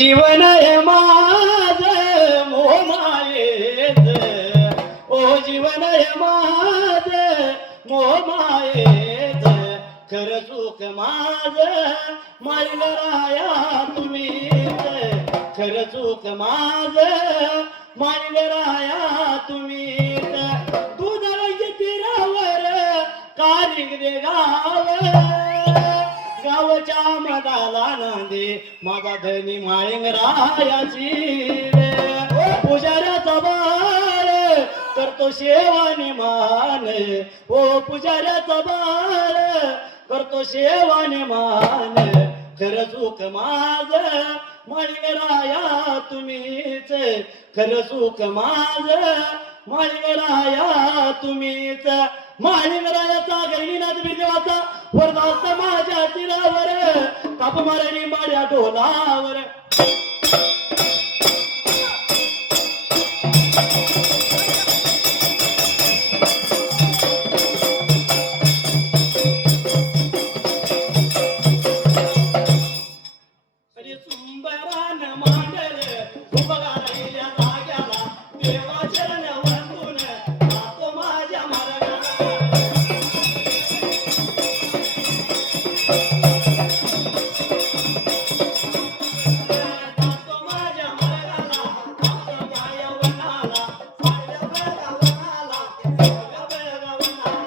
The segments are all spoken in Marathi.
जीवन हे माझ मोह मायेच, ओ जीवन हे माझ मोह मायेच, खर सुख माझ मायगराया तुम्हीच, खर सुख माझ मायगराया तुम्हीच. दुधाच्या तीरावर कालिंग दे गावच्या मदाला नांदे माझा धनी माळिंगरायाची. पुजाऱ्याचा बाळ करतो सेवाने मान, ओ पुजाऱ्याचा बाळ करतो सेवाने मान, खर सुख माझ माळिंगराया तुम्हीच, खर सुख माझ माळिंगराया तुम्हीच. माळिंगरायाचा गहिनीनाथ बिरदेवाचा वरदास्त माझ्या तीरावर, ताप मारणी माड्या ढोलावर. सुंबरान मांडल उभा राहिल्या जाग्याला, देवाचरण वंदून जातो माझ्या मार्गाला. जातो माझ्या मार्गाला, जातो माया वनाला, साऱ्या बेळगावनाला, साऱ्या बेळगावनाला.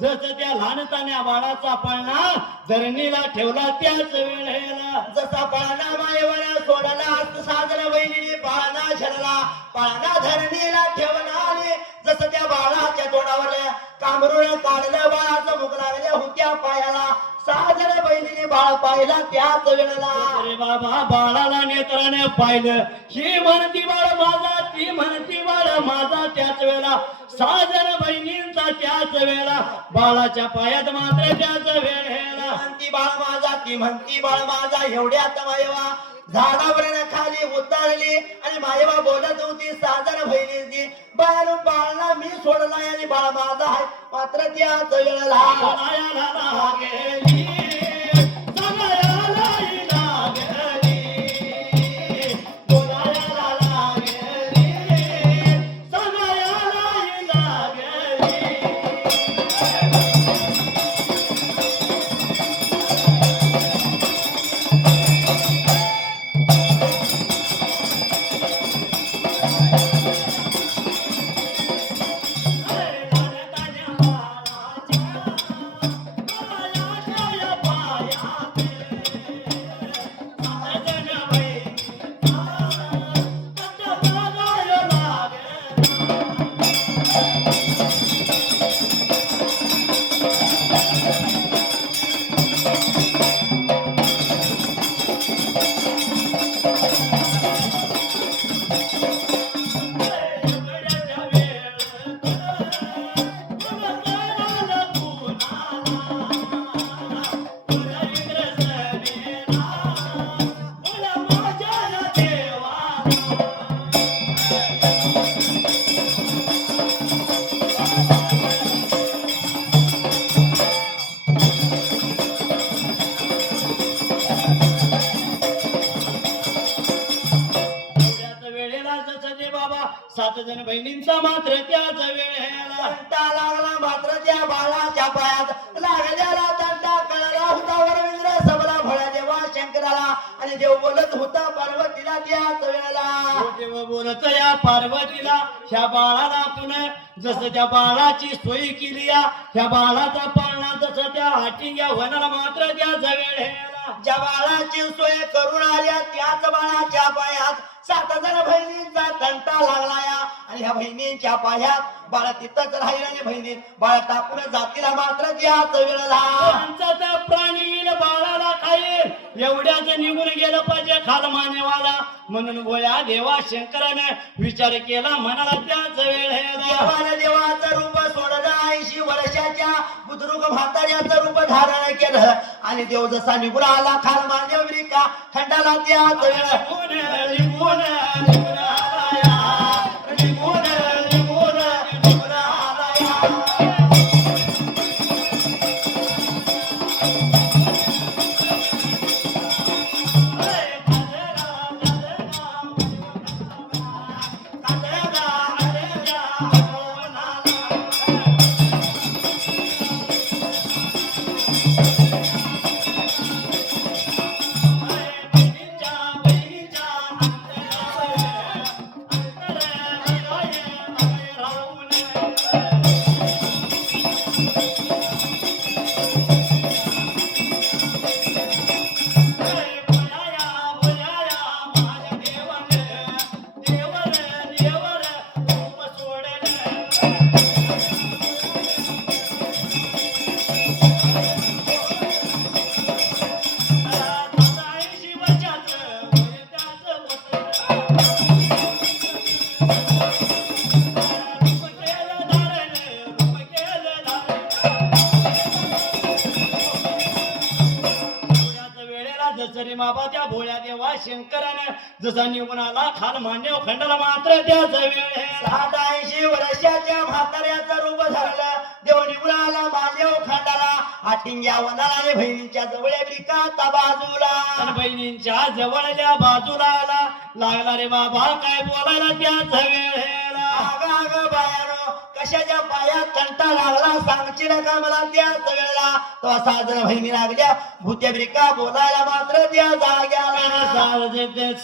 जसं त्या लहानतान्या बाळाचा पाळणा धरणीला ठेवला त्याच वेळेला, जसा पाळणा मायवना सोडला साजरा वहिनीने पाळणा झरला, पाळणा धरणीला ठेवला. जसं त्या बाळाच्या तोंडावर कामरुळ काढलं, बाळाचं मुख लागल्या होत्या पायाला, साजरा बहिणीने बाळ पाहिला त्याच वेळेला. अरे बाबा बाळाला नेत्राने पाहिलं, ही म्हणती बाळ माझा, ती म्हणती बाळ माझा, त्याच वेळेला साजन बहिणींचा त्याच वेळेला, बाळाच्या पायात मात्र त्याच वेळेला. म्हणती बाळ माझा, ती म्हणती बाळ माझा, एवढ्यात मायवा झाडावर खाली उतरली आणि मायवा बोलत होती साजन बहिणीची, बाळ बाळला मी सोडलाय आणि बाळ माझा आहे मात्र त्याच वेळेला. 7 जण बहिणींचा मात्र त्याच वेळेला तंटा लागला मात्र त्या बाळाच्या पायात लागलेला तंटा कळला होता वरविंद्र सबला भोळ्या देवा शंकराला आणि देव बोलत होता पार्वतीला त्याच वेळेला देव बोलत या पार्वतीला ह्या बाळाला पुन्हा जसं त्या बाळाची सोय केली या ह्या बाळाचा पाळणा जसं त्या हाटिंग्या होणार मात्र त्याच वेळेला ज्या बाळाची सोय करून आल्या त्याच बाळाच्या पायात 7 जण बहिणींचा तंटा लागला या आणि ह्या बहिणींच्या पायात बाळ तिथंच राहील आणि बहिणी बाळ टाकून जातीला मात्र त्याच वेळेला त्यांचा त्या प्राणी येईल बाळाला खाईल एवढ्याच निघून गेलं पाहिजे खालमानेवाला म्हणून गोळ्या देवा शंकराने विचार केला म्हणाला त्याच वेळेला देवाने देवाचं रूप सोडलं 80 वर्षाच्या बुद्रुक म्हाताऱ्याचं रूप धारण केलं आणि देव जसा निघून आला खाल मान्यवरी का खंडाला त्याच वेळेला निघून आला या. निघून आला या. जसरी बाबा त्या भोळ्या देवा शंकराने जसा निघून आला खाल मान्य खंडाला मात्र त्याच वेळेला 80 वर्षाच्या म्हाताऱ्याचं रूप धरलं देव निघून आला मान्यव खंडाला आटिंग्या वनाला आणि बहिणीच्या जवळ विकाता बाजूला पण बहिणींच्या जवळल्या बाजूला आला लागला रे बाबा काय बोलायला त्याच वेळेला अग बायानो कशाच्या पायात तंटा लागला सांगशील का मला त्याच वेळेला तो 7 जण बहिणी लागल्या भूत्या ब्रिका बोलायला मात्र त्या जाग्याला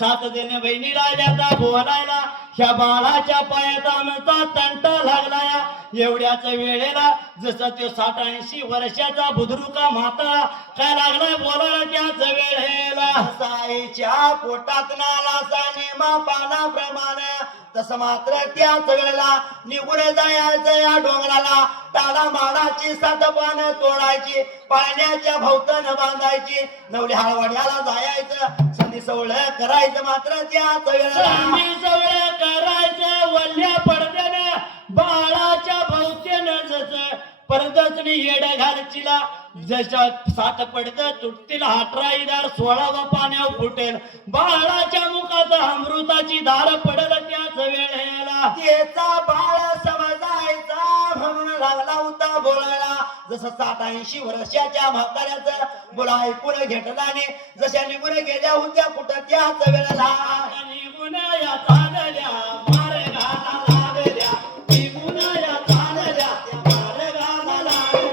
7 जण बहिणी राहिल्या बोलायला ह्या बाळाच्या पायात आमचा तंटा लागला या एवढ्याच वेळेला जसं तो 60-80 वर्षाचा बुद्रुका म्हातारा काय लागलाय बोलायला त्याच वेळेला साईच्या पोटात नाला नेमा पानाप्रमाणे तसं मात्र त्याच वेळेला निघून जायचं या डोंगराला ताडा माडाची 7 पानं तोडायची पाळण्याच्या भोवतन बांधायची नवली हळवड्याला जायचं संधी सवळ करायचं मात्र त्याच वेळेला करायचं वल्ल्या पडद्यानं बाळाच्या भोवत्यानं जसं परदचनी येड घालचिला जशा 7 पडद तुटतील 18 16 पाण्यावर फुटेल बाळाच्या मुखात अमृताची धार पडल त्याच वेळेला त्याचा बाळ समजायचा म्हणून लागला होता बोलायला जसं 60-80 वर्षाच्या म्हाताऱ्याचं बोला ऐकून घेतल्याने जशा निघून गेल्या होत्या कुठं त्याच वेळेला निघून या चालल्या मार्गाला लागल्या निघून या चालल्या मार्गाला लागल्या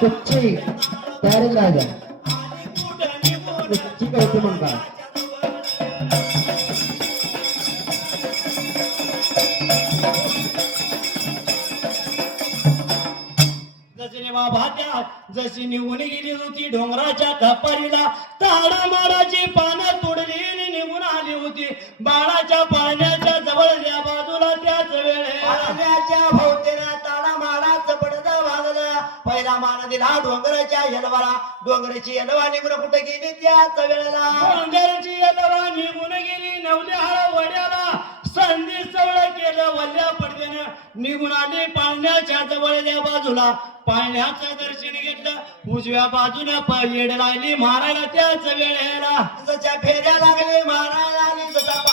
कुठची तयारीत राहायचं आणि कुठं निघून कुठची कळते मग का जशी भात्यात जशी निघून गेली होती डोंगराच्या कपारीला ताडामाडाची पानं तोडली आणि निघून आली होती बाळाच्या पाळण्याच्या जवळच्या बाजूला त्याच वेळेला पाण्याच्या भोवतीनं ताडा माडाचं पडदं वागलं पहिला मान दिला डोंगराच्या येलवाला डोंगराची येलवा निघून कुठे गेली त्याच वेळेला डोंगराची येलवा निघून गेली नवल्या वड्याला संधी सवळ केलं वल्ल्या पडद्यानं निघून आली पाळण्याच्या जवळच्या बाजूला पाळण्याचं दर्शन घेतलं उजव्या बाजूने येड लागली मारायला त्याच वेळेला जशा फेऱ्या लागले मारायला आणि जसा